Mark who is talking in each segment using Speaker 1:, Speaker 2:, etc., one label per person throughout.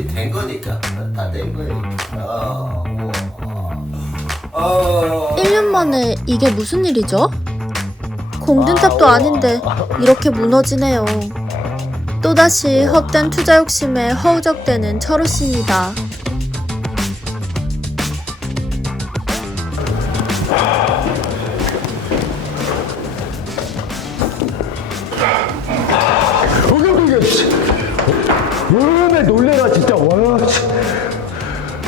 Speaker 1: 이렇게 된 거니까 다 된 거니까. 어, 어, 어.
Speaker 2: 1년 만에 이게 무슨 일이죠? 공든탑도 아닌데 이렇게 무너지네요. 또다시 헛된 투자 욕심에 허우적대는 철우 씨입니다.
Speaker 3: 왜 놀래라, 진짜. 와, 씨.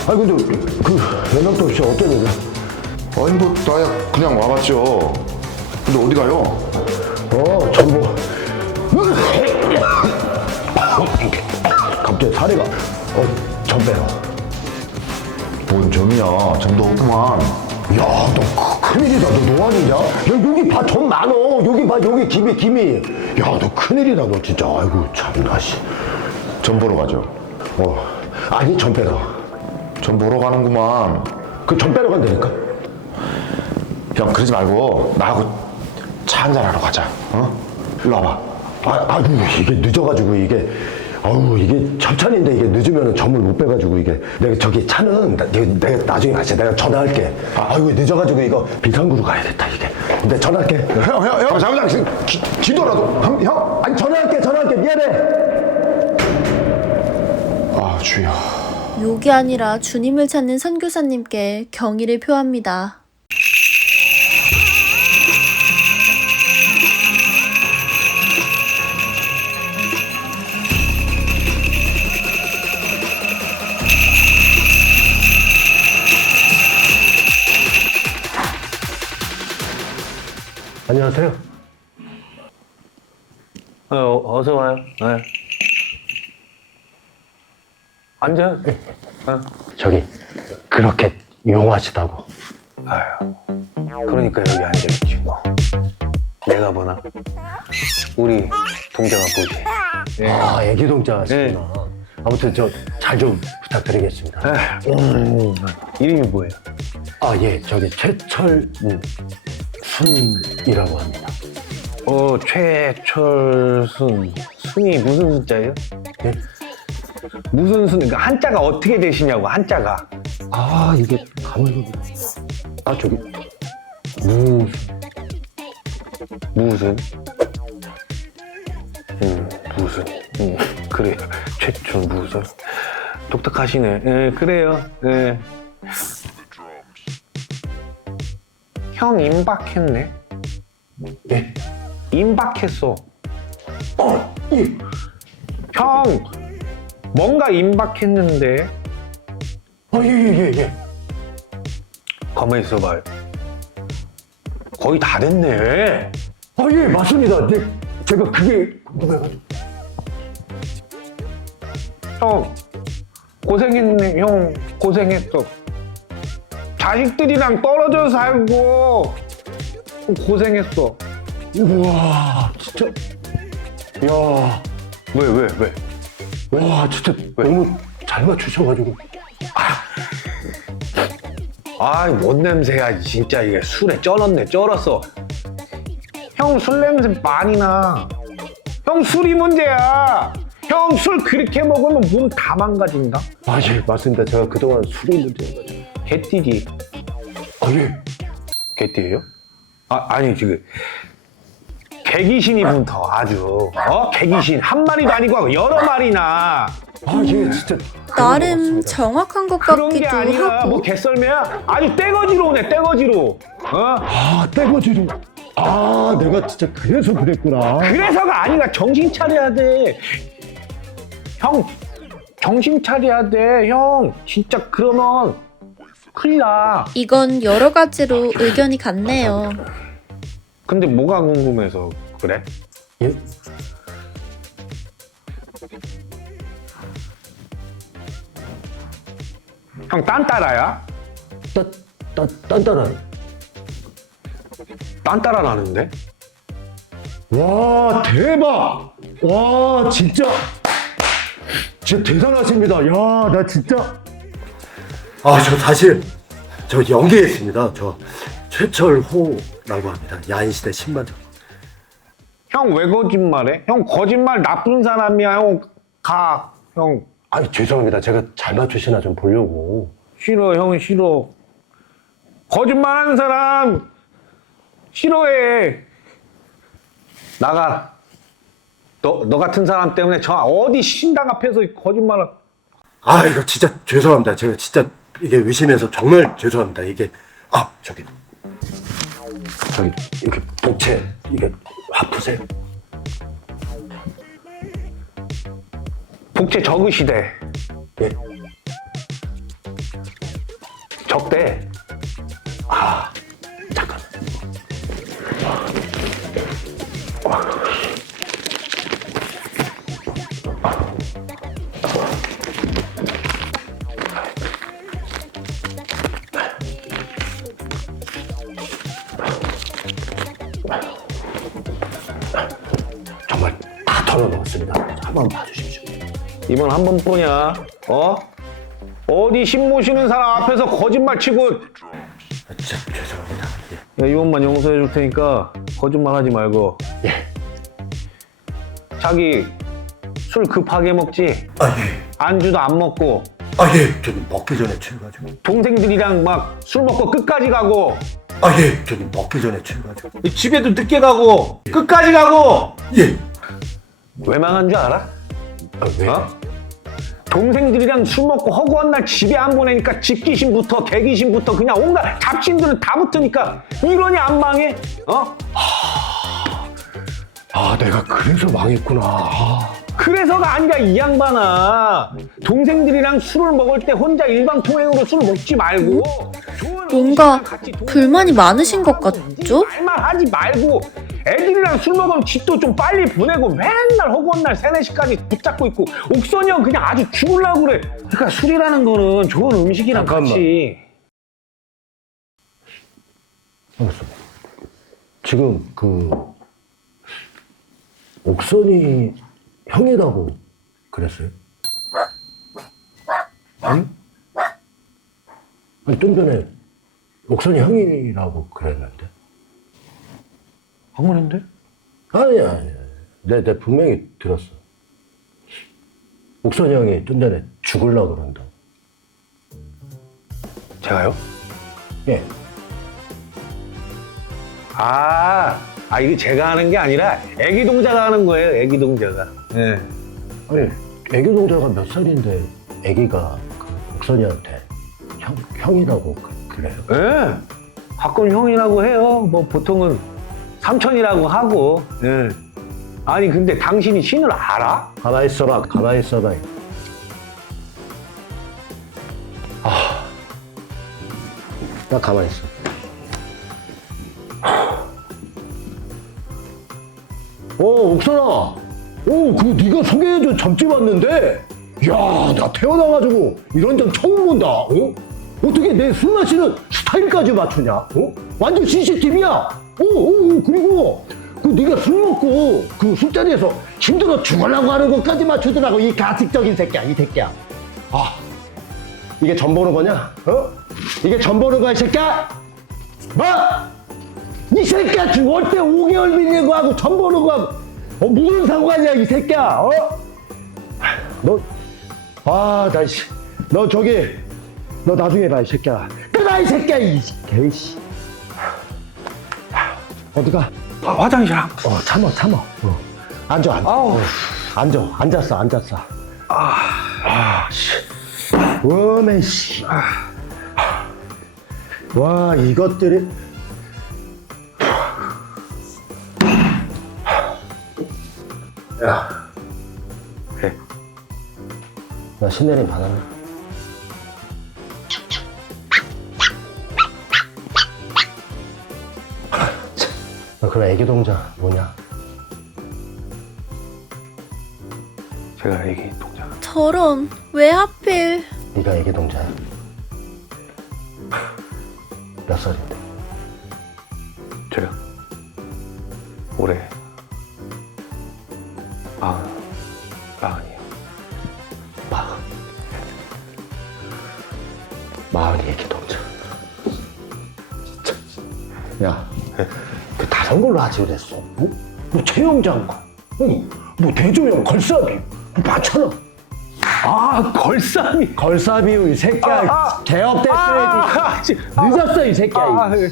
Speaker 3: 아, 근데, 그, 연락도 없이 일이야?
Speaker 4: 아니 뭐 나야 그냥 와봤죠. 근데 어디 가요?
Speaker 3: 어, 전부. 갑자기 사례가, 어, 전배로.
Speaker 4: 뭔 점이야. 점도 없구만.
Speaker 3: 야, 너 크- 큰일이다. 너 노안이냐? 야, 여기 봐, 전 많어. 여기 봐, 여기 김이, 김이. 야, 너 큰일이다, 너 진짜. 아이고, 참나, 씨.
Speaker 4: 점 보러 가죠.
Speaker 3: 어, 아니, 전 빼러.
Speaker 4: 점 보러 가는구만.
Speaker 3: 그전 빼러 간다니까?
Speaker 4: 형 그러지 말고 나하고 차 한잔 하러 가자. 어? 일로 와봐.
Speaker 3: 아, 아유, 이게 늦어가지고, 이게. 아우 이게 협찬인데 이게 늦으면 점을 못 빼가지고 이게 내가 저기 차는 나, 내가, 내가 나중에 같이 내가 전화할게 아유 늦어가지고 이거 비상구로 가야겠다 이게 근데 전화할게
Speaker 4: 형, 형, 형, 잠깐만. 기, 기도라도. 형, 형.
Speaker 3: 아니 전화할게 전화할게 미안해
Speaker 4: 아, 주여.
Speaker 2: 욕이 아니라 주님을 찾는 선교사님께 경의를 표합니다.
Speaker 3: 안녕하세요
Speaker 5: 어, 어서 와요. 네. 앉아. 어.
Speaker 3: 저기 그렇게 용하시다고
Speaker 5: 아유. 그러니까 여기 앉아 있지 뭐. 내가 보나? 우리 동자가 보지.
Speaker 3: 아 애기 동자시구나 아무튼 저 잘 좀 부탁드리겠습니다
Speaker 5: 음, 이름이 뭐예요?
Speaker 3: 아 예 저기 최철 음, 순이라고 합니다
Speaker 5: 어, 최철순. 순이 무슨 순자예요?
Speaker 3: 예?
Speaker 5: 무슨 순? 그러니까 한자가 어떻게 되시냐고, 한자가.
Speaker 3: 아 이게 가만히 아 저기 무
Speaker 5: 무슨? 음, 무슨? 음, 그래요. 최초 무슨? 독특하시네. 예, 그래요. 예. 형 임박했네.
Speaker 3: 예?
Speaker 5: 임박했어.
Speaker 3: 어, 예.
Speaker 5: 형 뭔가 임박했는데
Speaker 3: 아, 예, 예, 예, 예.
Speaker 5: 가만히 있어봐요. 거의 다 됐네.
Speaker 3: 아, 예, 맞습니다. 네, 제가 그게 궁금해가지고.
Speaker 5: 형 고생했네. 형 고생했어. 자식들이랑 떨어져 살고 고생했어.
Speaker 3: 우와, 진짜. 야,
Speaker 5: 왜왜 왜?
Speaker 3: 와, 진짜 너무 잘 맞추셔가지고.
Speaker 5: 아이 뭔 냄새야 진짜 이게 술에 쩔었네 쩔었어 형 술 냄새 많이 나형 술이 문제야 형 술 그렇게 먹으면 몸 다 망가진다
Speaker 3: 아, 예, 맞습니다. 제가 그동안 술이 문제여가지고.
Speaker 5: 개띠지
Speaker 3: 아, 예.
Speaker 5: 개띠예요? 아 아니 지금 개귀신이 붙어 아주 어 개귀신 한 마리도 아니고 여러 마리나
Speaker 3: 아, 예, 진짜.
Speaker 2: 나름 정확한 것
Speaker 5: 그런 게
Speaker 2: 같기도
Speaker 5: 아니라
Speaker 2: 하고
Speaker 5: 뭐 개썰매야 아주 떼거지로 오네 떼거지로 어
Speaker 3: 아, 떼거지로. 아, 내가 진짜 그래서 그랬구나.
Speaker 5: 그래서가 아니라 정신 차려야 돼. 형, 정신 차려야 돼. 형, 진짜 그러면 큰일 나.
Speaker 2: 이건 여러 가지로 의견이 같네요.
Speaker 5: 근데 뭐가 궁금해서 그래?
Speaker 3: 예?
Speaker 5: 형, 딴따라야?
Speaker 3: 따, 따, 딴따라.
Speaker 5: 딴따라라는데?
Speaker 3: 와, 대박! 와, 진짜. 진짜 대단하십니다. 야, 나 진짜. 아, 저 사실, 저 연기했습니다. 저 최철호라고 합니다. 야인시대 10만 점.
Speaker 5: 형, 왜 거짓말해? 형, 거짓말 나쁜 사람이야. 형, 가. 형,
Speaker 3: 아니 죄송합니다. 제가 잘 맞추시나 좀 보려고.
Speaker 5: 싫어 형은 싫어 거짓말하는 사람 싫어해 나가 너, 너 같은 사람 때문에 저 어디 신당 앞에서 거짓말을
Speaker 3: 아 이거 진짜 죄송합니다. 제가 진짜 이게 의심해서 정말 죄송합니다. 이게 아 저기 저기 이렇게 복채 이게 아프세요?
Speaker 5: 복제 적으시대
Speaker 3: 예.
Speaker 5: 적대
Speaker 3: 잠깐. 정말 다 털어놓았습니다. 한번 봐주십시오.
Speaker 5: 이번 한 번뿐이야 어? 어디 신 모시는 사람 앞에서 거짓말 치고
Speaker 3: 진짜 죄송합니다. 예.
Speaker 5: 야, 이번만 용서해 줄 테니까 거짓말 하지 말고
Speaker 3: 예.
Speaker 5: 자기 술 급하게 먹지
Speaker 3: 아 예.
Speaker 5: 안주도 안 먹고
Speaker 3: 아 예. 좀 먹기 전에 취해가지고.
Speaker 5: 동생들이랑 막 술 먹고 끝까지 가고
Speaker 3: 아 예. 좀 먹기 전에 취해가지고.
Speaker 5: 집에도 늦게 가고 끝까지 가고
Speaker 3: 예.
Speaker 5: 왜 망한 줄 알아?
Speaker 3: 아, 왜?
Speaker 5: 어? 동생들이랑 술 먹고 허구한 날 집에 안 보내니까 집귀신부터 개귀신부터 그냥 온갖 잡신들은 다 붙으니까 이러니 안 망해? 어?
Speaker 3: 아 내가 그래서 망했구나. 아.
Speaker 5: 그래서가 아니라 이 양반아 동생들이랑 술을 먹을 때 혼자 일방통행으로 술 먹지 말고 좋은
Speaker 2: 뭔가
Speaker 5: 음식을 같이 동생들이랑
Speaker 2: 불만이 많으신 것 같죠?
Speaker 5: 말만 하지 말고 애들이랑 술 먹으면 집도 좀 빨리 보내고 맨날 허구한 날 3, 4시까지 붙잡고 있고 옥선이 형 그냥 아주 죽을라고 그래 그러니까 술이라는 거는 좋은 음식이랑
Speaker 3: 잠깐만.
Speaker 5: 같이
Speaker 3: 알았어. 지금 그 옥선이 형이라고 그랬어요? 아니? 아니 좀 전에 옥선이 형이라고 그랬는데.
Speaker 5: 안 그랬는데?
Speaker 3: 아니 아니. 내, 내 분명히 들었어. 옥선이 형이 좀 전에 죽을라 그런다.
Speaker 5: 제가요?
Speaker 3: 예.
Speaker 5: 아, 아 이게 제가 하는 게 아니라 애기 동자가 하는 거예요 애기 동자가 예.
Speaker 3: 아니 애기 동자가 몇 살인데 애기가 그 옥선이한테 형 형이라고 그- 그래요?
Speaker 5: 예. 가끔 형이라고 해요. 뭐 보통은 삼촌이라고 하고. 예. 아니 근데 당신이 신을 알아?
Speaker 3: 가만히 있어봐, 가만히 있어봐. 아, 나 가만히 있어. 어, 옥선아. 어, 그 네가 소개해준 점집 왔는데, 야, 나 태어나가지고 이런 점 처음 본다. 어? 어떻게 내 술 마시는 스타일까지 맞추냐? 어? 완전 CCTV야. 어, 어, 어, 그리고 그 네가 술 먹고 그 술자리에서 힘들어 죽으려고 하는 것까지 맞추더라고 이 가식적인 새끼야, 이 새끼야. 아, 이게 전 보는 거냐? 어? 이게 전 보는 거야, 이 새끼야? 뭐? 이 새끼야 죽을 때 5개월 빌리는 거하고 전 보는 거하고 어, 무슨 상관이야 이 새끼야 어? 너, 아, 나, 씨, 너 저기, 너 나중에 봐, 이 새끼야. 끊어, 이 새끼야, 이 개씨. 어디가?
Speaker 5: 아, 화장실 한.
Speaker 3: 어, 참어, 참어. 어. 앉아, 앉아.
Speaker 5: 아우.
Speaker 3: 어, 앉아, 앉았어, 앉았어. 아, 아, 씨. 워메, 씨. 와, 이것들이. 야.
Speaker 5: 해.
Speaker 3: 나 신내림 받았네. 애기 동자 뭐냐?
Speaker 5: 제가 애기 동자.
Speaker 2: 저런 왜 하필
Speaker 3: 네가 애기 동자야? 몇 살인데?
Speaker 5: 저요. 올해 마
Speaker 3: 다른 걸로 하지 그랬어. 뭐, 뭐 어, 뭐 대조영 걸사비, 뭐 많잖아.
Speaker 5: 아 걸쌈이
Speaker 3: 걸사비우 이 새끼야.
Speaker 5: 아, 아.
Speaker 3: 개업됐어야지
Speaker 5: 아, 지- 아,
Speaker 3: 늦었어 이 새끼야
Speaker 5: 아, 예.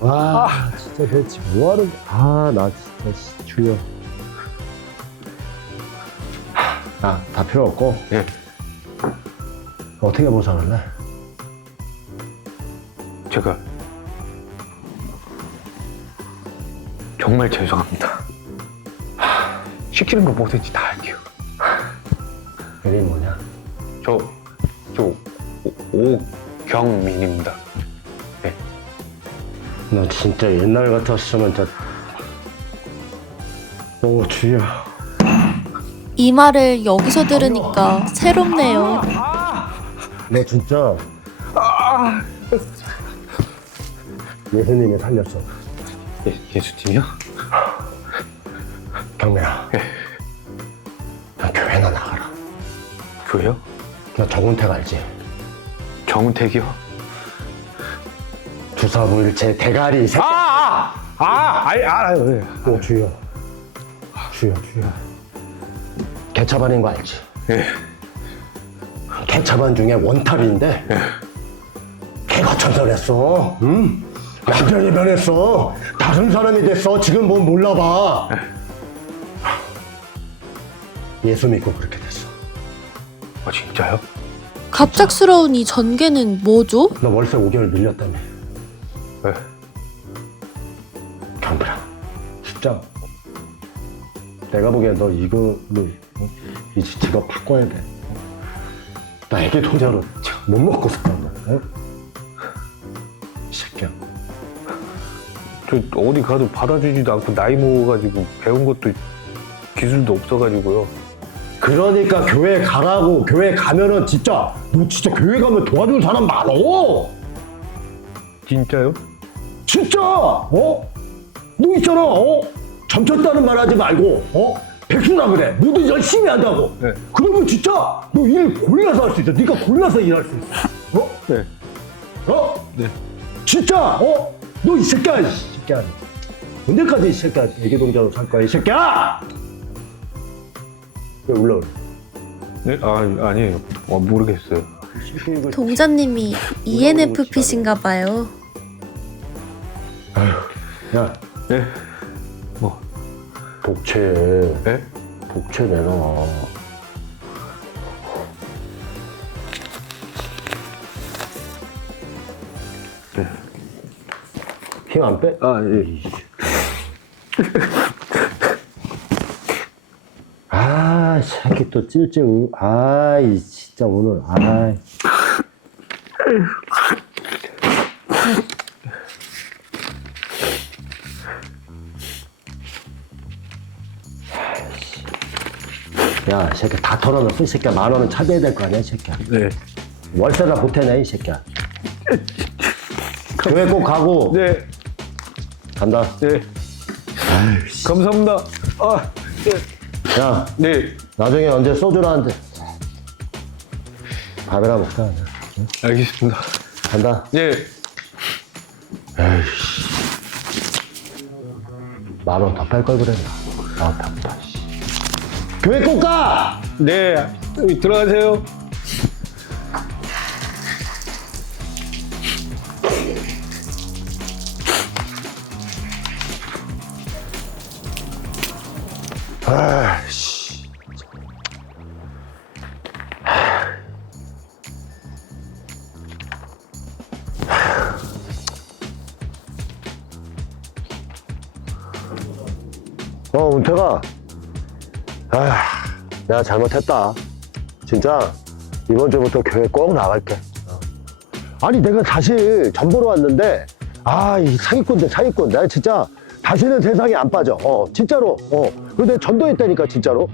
Speaker 3: 와 진짜 대체 뭐하는 아나 진짜 씨, 주여. 아다 필요 없고.
Speaker 5: 예.
Speaker 3: 어떻게 보상할래?
Speaker 5: 제가 정말 죄송합니다. 하, 시키는 거 뭐든지 다 할게요.
Speaker 3: 이름이 뭐냐?
Speaker 5: 저, 저 오- 오경민입니다.
Speaker 3: 너 진짜 옛날 같았으면 저... 오 주여
Speaker 2: 이 말을 여기서 들으니까 새롭네요.
Speaker 3: 너 진짜 예수님이 살렸어
Speaker 5: 예, 예수님이요?
Speaker 3: 경매야 너 교회나 나가라
Speaker 5: 교회요?
Speaker 3: 너 정운택 알지?
Speaker 5: 정은택이요?
Speaker 3: 주사부일체 대가리 이 새끼
Speaker 5: 아, 아, 아, 아이, 알아요. 예.
Speaker 3: 오 주여 주여 주여 개차반인 거 알지?
Speaker 5: 예.
Speaker 3: 개차반 중에 원탑인데 개가 천선했어 응? 완전히 변했어 다른 사람이 됐어 지금 뭐 몰라봐 예수 믿고 그렇게 됐어
Speaker 5: 아, 진짜요?
Speaker 2: 갑작스러운 이 전개는 뭐죠?
Speaker 3: 너 월세 5개월 밀렸다며
Speaker 5: 네.
Speaker 3: 경부라 진짜 내가 보기엔 너 이거로 어? 이 직업 바꿔야 돼 나 애기 통자로 못 먹고 어? 이
Speaker 5: 어디 가도 받아주지도 않고 나이 먹어가지고 배운 것도 기술도 없어가지고요.
Speaker 3: 그러니까 교회 가라고 교회 가면은 진짜 너 진짜 교회 가면 도와줄 사람 많어
Speaker 5: 진짜요?
Speaker 3: 진짜 어? 너 있잖아 어? 점쳤다는 말 하지 말고 어? 백수라 그래 모두 열심히 한다고
Speaker 5: 네.
Speaker 3: 그러면 진짜 너 일 골라서 할 수 있어 네가 골라서 일할 수 있어 어?
Speaker 5: 네.
Speaker 3: 어?
Speaker 5: 네.
Speaker 3: 진짜 어? 너 이 새끼야 이 새끼야 언제까지 이 새끼야 애기 동자로 살 거야 이 새끼야 왜 올라오래
Speaker 5: 네? 아, 아니에요. 어, 모르겠어요.
Speaker 2: 동자님이 ENFP신가 봐요.
Speaker 3: 야
Speaker 5: 네? 뭐,
Speaker 3: 복채
Speaker 5: 네?
Speaker 3: 복채 내놔 힘 안 빼?
Speaker 5: 아, 예.
Speaker 3: 아, 새끼 또 찔찔, 우- 아이, 진짜 오늘, 아이. 야, 이 새끼 다 털어놨어, 이 새끼야. 만 원은 차비해야 될 거 아니야, 이 새끼야.
Speaker 5: 네.
Speaker 3: 월세나 보태네, 이 새끼야. 교회 꼭 가고,
Speaker 5: 네.
Speaker 3: 간다.
Speaker 5: 네. 감사합니다. 아, 네.
Speaker 3: 야,
Speaker 5: 네.
Speaker 3: 나중에 언제 소주나 한 대. 밥이나 먹자.
Speaker 5: 알겠습니다.
Speaker 3: 간다.
Speaker 5: 네.
Speaker 3: 만 원 더 뺄 걸 그랬나? 아, 답답. 교회 꼭 가!
Speaker 5: 네. 들어가세요.
Speaker 3: 아이씨. 어, 은태가. 아, 내가 잘못했다. 진짜 이번 주부터 교회 꼭 나갈게. 어. 아니, 내가 사실 전 보러 왔는데, 아, 이 사기꾼들, 사기꾼. 내가 진짜 다시는 세상에 안 빠져. 어, 진짜로. 어. 근데 전도했다니까, 진짜로.